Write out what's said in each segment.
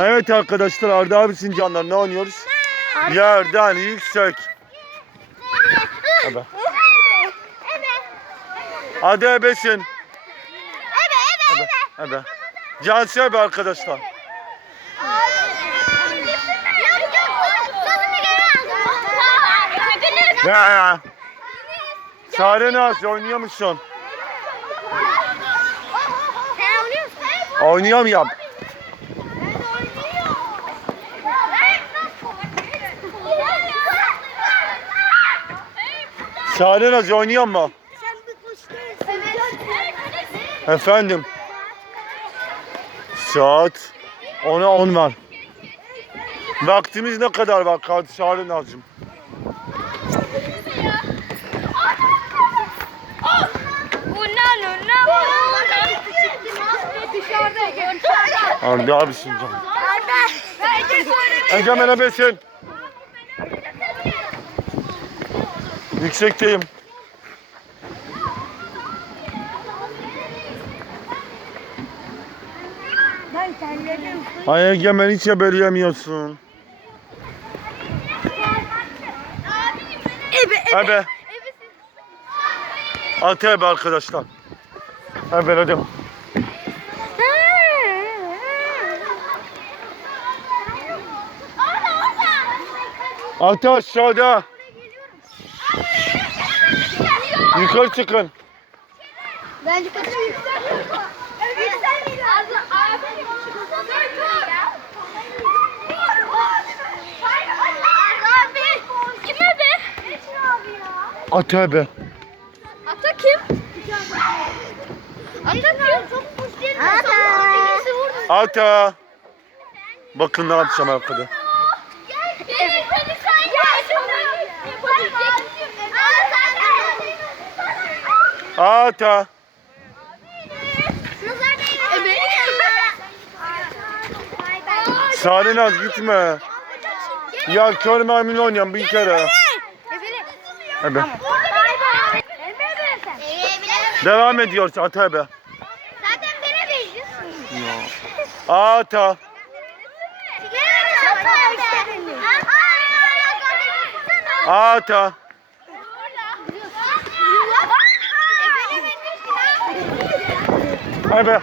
Evet arkadaşlar Arda abisin canlar ne oynuyoruz? Yerden yüksek. Ebe. Hadi ebesin. Ebe. Ebe. Cansı ebe arkadaşlar. Ya ya. Çare Naz oynuyor musun? Oynuyorum ya. Çare Naz oynuyor mu? Efendim. Saat 10'a 10 var. Vaktimiz ne kadar var Kadı Çare Naz'cığım? Arda abisin canım. Egemen ebesin. Yüksekteyim. Ay Egemen hiç ebeleyemiyorsun. Ebe. Altı ebe arkadaşlar. Ebeledim. Altı aşağıda. Yukarı çıkın. Bence kaçın yüksel. Yüksel Abi. Ata kim? Ata kim? Ata. Ata. Bakın ne yapacağım arkada. Ata. Sarinaz gitme. Ya kör maymun oynayan bir kere. Ebe. Devam ediyoruz ata ebe. Zaten beni bekliyorsun. Ata. Ata. Ebe.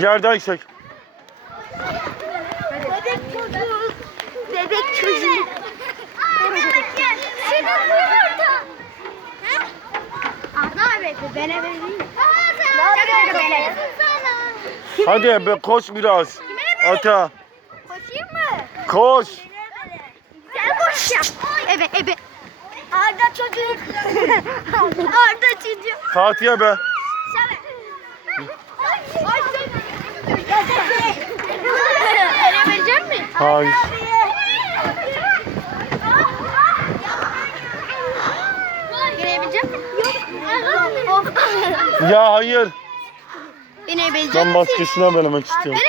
Yerden yüksek. Bebek çocuğu. Bebek sana? Hadi ebe koş biraz. Ata. Koşayım mı? Koş. Gel koşacağım. Evet evet. Arda çocuk. Arda çocuk. Fatih ebe. Verebilecek mi? Hayır. Verebilecek mi? Yok. Ya hayır. Verebilecek Ben başkasına bölmek istiyorum.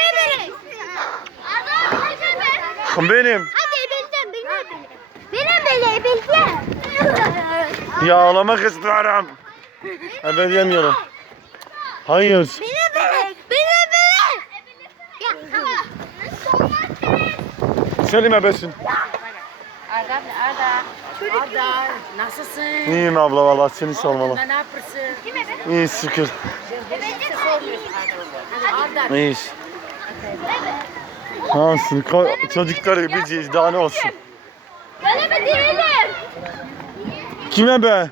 Benim. Hadi ebileceğim. Benim böyle ebileceğim. Ya ağlamak istiyorum. Ebe diyemiyorum. Hayır. Beni bile. Beni bile. Ya. Selim ebesin. Arda abla, Arda. Arda, nasılsın? İyiyim abla valla seni sormalı. Ne yapırsın? İyi şükür. Arda, İyi iş. Olsun. ko- Çocukları biciyiz daha ne olsun. Değilim? Kime be?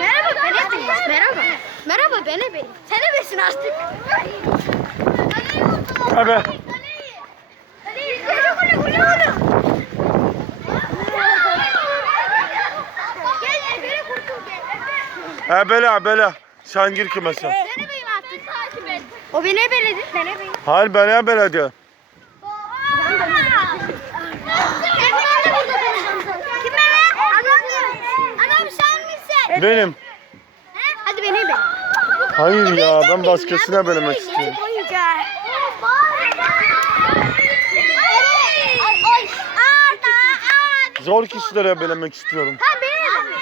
Merhaba ben Ebe'yiz. Merhaba. Merhaba ben Ebe'yim. Sen Ebe'sin artık. Gel. Ebele ebele. Sen gir kümese. Ben Ebe'yim artık. O beni ebeledi. Ben Ebe'yim. Hayır ben ebele diyor. Kim ebe? Anam. Anam sen misin? Benim. Hadi beni ebe. Hayır ya ben başkasına bölmek istiyorum. Zor kişilere belemek istiyorum. Ha beni ebe.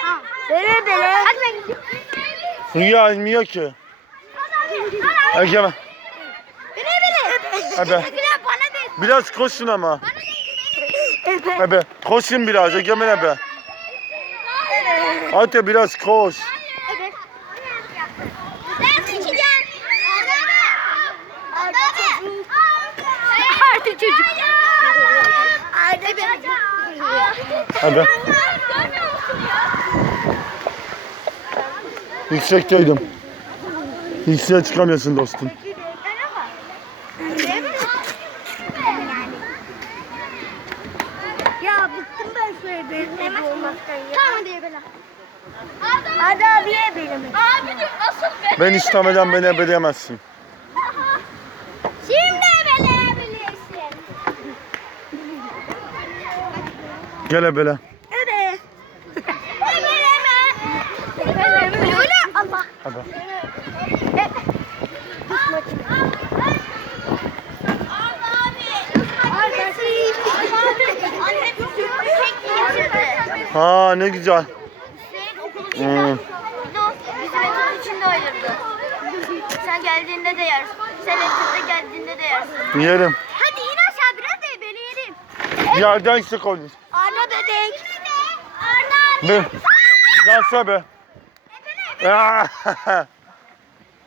Beni ebe. Hadi ben gideyim. Rüya inmiyor ki. Egemen. Beni beni. Ebe. bana de. Biraz koşun ama. Ebe. Koşun biraz Egemen ebe. Hadi biraz koş. Evet. Ben seçeceğim. Artı çocuk. Artı çocuk. Ebe. Yüksekteydim. Yükseğe çıkamıyorsun dostum. Ya bıktım ben şu ebelinde olmaktan ya. Tamam hadi ebele. Hadi abiye ebeleme. Abicim asıl be. Ben istemeden beni ebeleyemezsin. Şimdi ebeleyebilirsin. Gel ebele. Evet. Ebeleme. Ebeleme. Allah. Hadi. Ha ne güzel. Hmm. Bizim evin içinde ayırdı. Sen geldiğinde de yersin. Sen evde geldiğinde de yersin. Yerim. Hadi in aşağı biraz da ebeleyelim. Yerden sık oynuyor. Arda dedek. Arda Be. Gelse be.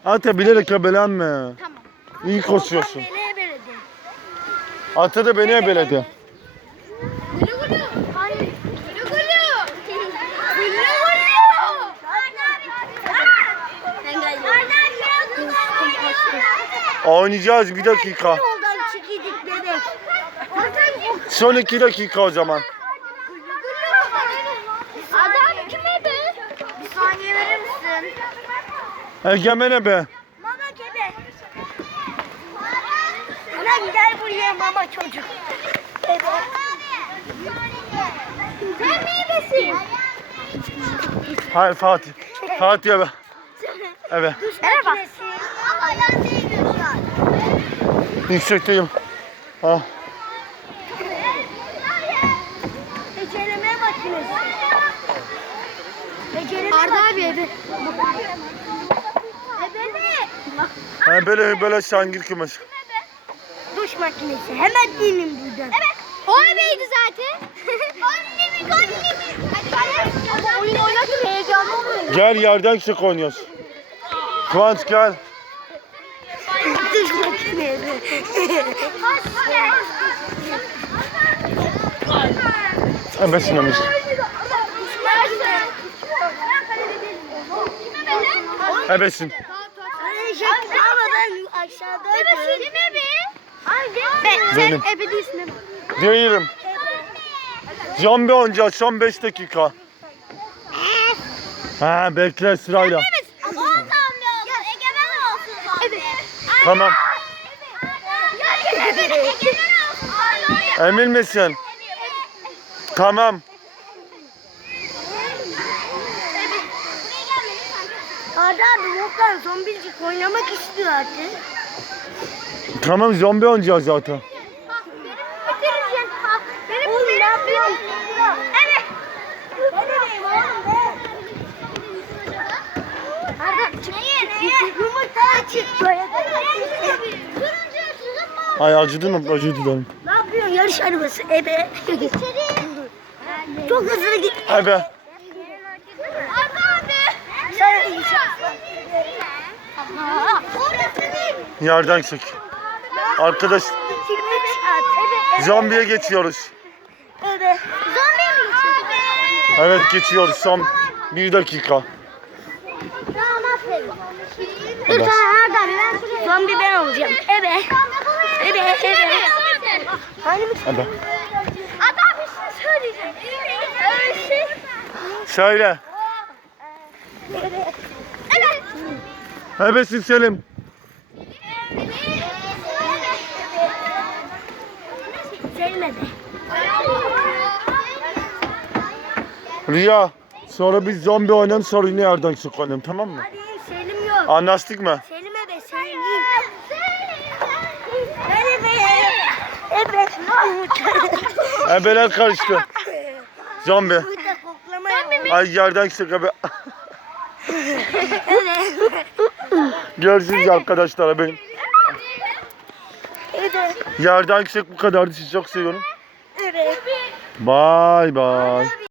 Ate bilerek ebelenme. Tamam. İyi koşuyorsun. Beni. Ate de beni ebeledi. Oynayacağız bir dakika. Yoldan çıkıyorduk dedek. Son iki dakika o zaman. Adam kime be? Bir saniye verir misin? Egemen ebe. Mama kebe. Ulan gel buraya mama çocuk. Evet. Sen neyibesin? Hayır Fatih. Fatih ebe. Ebe. Merhaba. Yüksekteyim. Ha. Becereme makinesi. Becereme Arda abi ebe. Ebe ne? Ha, böyle böyle şangir kümes. Duş makinesi. Hemen inin buradan. Evet. O ebeydi zaten. annemi, annemi. Ama oyun oynarken heyecanlı oluyor. Gel yerden sık oynuyoruz. Kıvanç gel. Duş makinesi. Ebesin emiş. Ebesin. Ama ben aşağıda. Bebe senin ebe. Ben, Benim. sen ebe değilsin ebe. Değilim. Zombi oynayacağız son 5 dakika. Ha bekle sırayla. Tamam. Emin misin? Tamam. Arda abi Volkan zombicik oynamak istiyor artık. Tamam zombi oynayacağız zaten. Benim Oğlum ne yapıyorsun? Evet. Ben de oğlum be. Arda çık. Neye neye? Yumurta çık. Böyle. Ay acıdı mı? Acı dilerim. Ne yapıyorsun? Yarış arabası. Ebe. Çok hızlı git. Arda abi. Sen. Yerden sık. Arkadaş Evet. zombiye geçiyoruz. Evet. Zombi mi geçiyor? Evet geçiyoruz son bir dakika. Dur Evet. ben Zombi ben olacağım. Ebe. Ebe ebe. Hani mi? Ebe. Şey şey. Söyle. Evet. Ebesin Selim. Sevmedi. Rüya. Sonra biz zombi oynayalım sonra yine yerden sık oynayalım tamam mı? Hadi Selim yok. Anlaştık mı? Selim. Ben ebe. Ebe. Ebeler karıştı. Zombi. Ay yerden sık ebe. Görüşürüz arkadaşlar ben. Yerden yüksek bu kadardı. Sizi çok seviyorum. Bye bye.